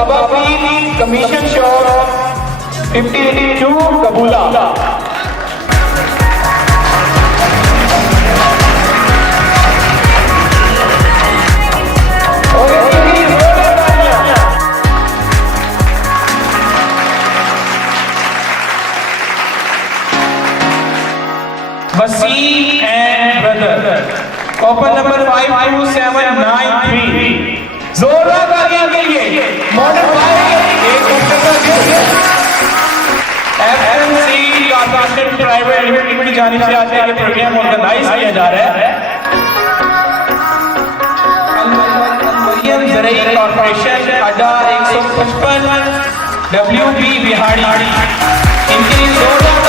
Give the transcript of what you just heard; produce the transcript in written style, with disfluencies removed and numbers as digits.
Baba Feed Commission Shop 52 Kabula. Basim and brother. Couple number 52793. जोरदार तालियां के लिए मॉडल भाई एक FMC कॉर्पोरेशन प्राइवेट लिमिटेड की जानिब से आज ये प्रोग्राम ऑर्गेनाइज किया जा रहा है। मरियम ज़रई कॉर्पोरेशन अड्डा 155 WB बिहाड़ी, इनके लिए जोरदार